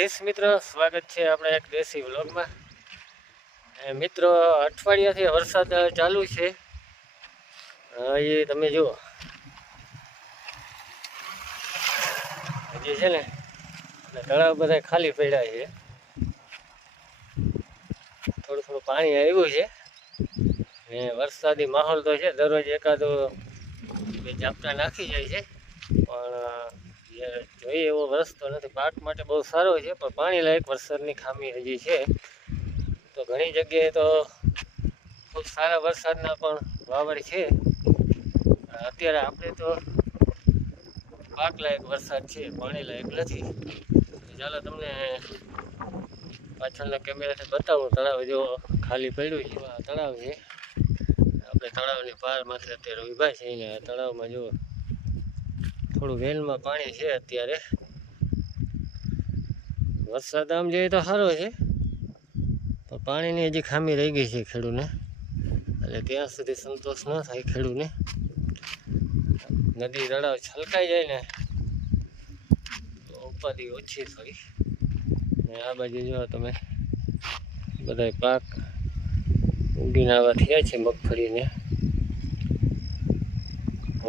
દ્વારકાધીશ મિત્રો, સ્વાગત છે આપણે એક દેશી વ્લોગમાં। મિત્રો, અઠવાડિયાથી વરસાદ ચાલુ છે। એ તમે જુઓ, હજી છે ને તળાવ બધા ખાલી પડ્યા છે। થોડું થોડું પાણી આવ્યું છે ને વરસાદી માહોલ તો છે। દરરોજ એકાદો બે ઝાપટા નાખી જાય છે, પણ જોઈએ એવો વરસતો નથી। પાક માટે બહુ સારો છે, પણ પાણી લાયક વરસાદની ખામી હજી છે। તો ઘણી જગ્યાએ તો ખૂબ સારા વરસાદના પણ વાવડ છે। અત્યારે આપણે તો પાક લાયક વરસાદ છે, પાણી લાયક નથી। ચાલો તમને પાછળના કેમેરાથી બતાવું। તળાવ જો ખાલી પડ્યું છે, આ તળાવ છે। આપણે તળાવની પારમાંથી અત્યારે ઊભા છીએ ને તળાવમાં જો થોડું વેલમાં પાણી છે। અત્યારે વરસાદ આમ જોઈએ તો સારો છે, પણ પાણીની હજી ખામી રહી ગઈ છે ખેડૂને। એટલે ત્યાં સુધી સંતોષ ન થાય ખેડૂને। નદી તળાવ છલકાઈ જાય ને તો ઉપાધિ ઓછી થઈ। ને આ બાજુ જો તમે બધા પાક ઉગીને આવા થયા છે। મગફળીને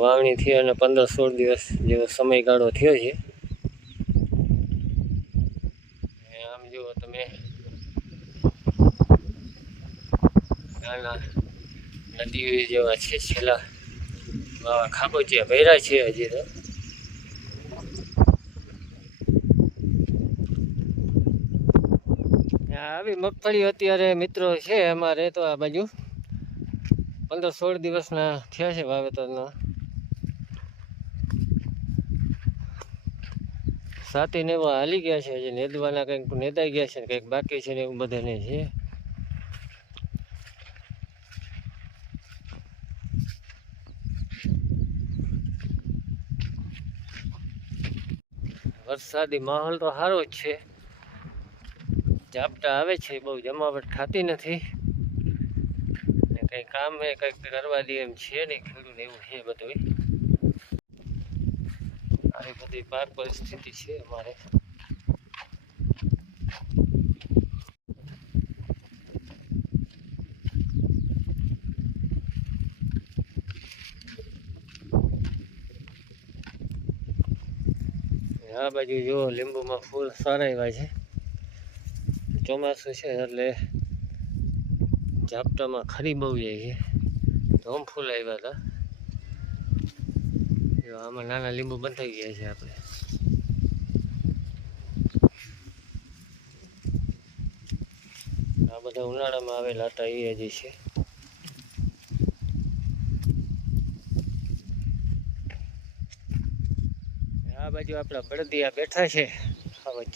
વાવણી થઈ અને 15-16 દિવસ જેવો સમયગાળો થયો છે। આમ જુઓ તમે, નાના નદીઓ જેવા છે, છેલ્લા ખાબોચિયા ભર્યા છે હજી તો। આવી મગફળી અત્યારે મિત્રો છે અમારે તો આ બાજુ 15-16 દિવસના થયા છે વાવેતરના। સાતીને એવા હાલી ગયા છે, હજી નેદવાના કંઈક નેદાઈ ગયા છે ને કંઈક બાકી છે ને એવું બધાને છે। વરસાદી માહોલ તો સારો જ છે, ઝાપટા આવે છે, બહુ જમાવટ થતી નથી ને કંઈ કામ કંઈક કરવા દે એમ છે નહીં ખેડૂત, એવું છે બધું। આવી બધી પાક પરિસ્થિતિ છે અમારે। આ બાજુ જો લીંબુમાં ફૂલ સારા એવા છે। ચોમાસું છે એટલે ઝાપટામાં ખરી બહુ જાય છે। ધોમ ફૂલ આવ્યા હતા, આમાં નાના લીંબુ બંધાઈ ગયા છે આપણે। આ બધા ઉનાળામાં આવેલા હતા એ હજી છે। આ બાજુ આપણા બળદિયા બેઠા છે ખાવજ।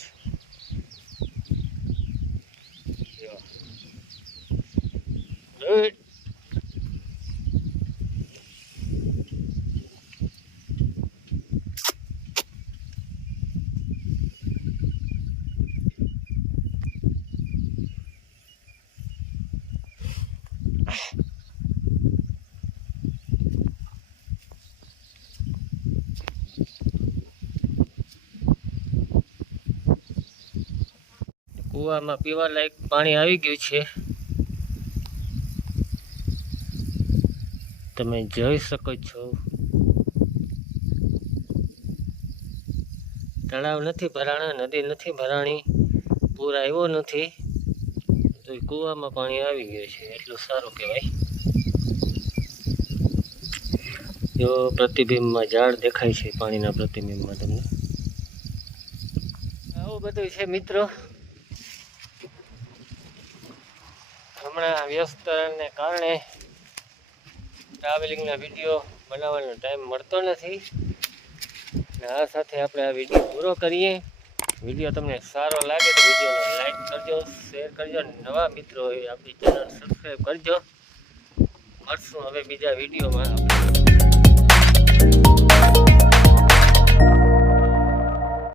કૂવામાં પીવા લાયક પાણી આવી ગયું છે, તમે જોઈ શકો છો। તળાવ નથી ભરાણા, નદી નથી ભરાણી, પૂર આવ્યો નથી, તો કૂવામાં પાણી આવી ગયું છે, એટલું સારું કહેવાય। જો પ્રતિબિંબમાં ઝાડ દેખાય છે, પાણીના પ્રતિબિંબમાં તમને આવું બધું છે મિત્રો। હમણાં વ્યસ્તતાને કારણે ટ્રાવેલિંગના વિડીયો બનાવવાનો ટાઈમ મળતો નથી, અને આ સાથે આપણે આ વિડીયો પૂરો કરીએ। વિડીયો તમને સારો લાગે તો વિડીયોને લાઈક કરજો, શેર કરજો, નવા મિત્રો હોય આપણી ચેનલ સબસ્ક્રાઈબ કરજો। મળશું હવે બીજા વિડીયોમાં।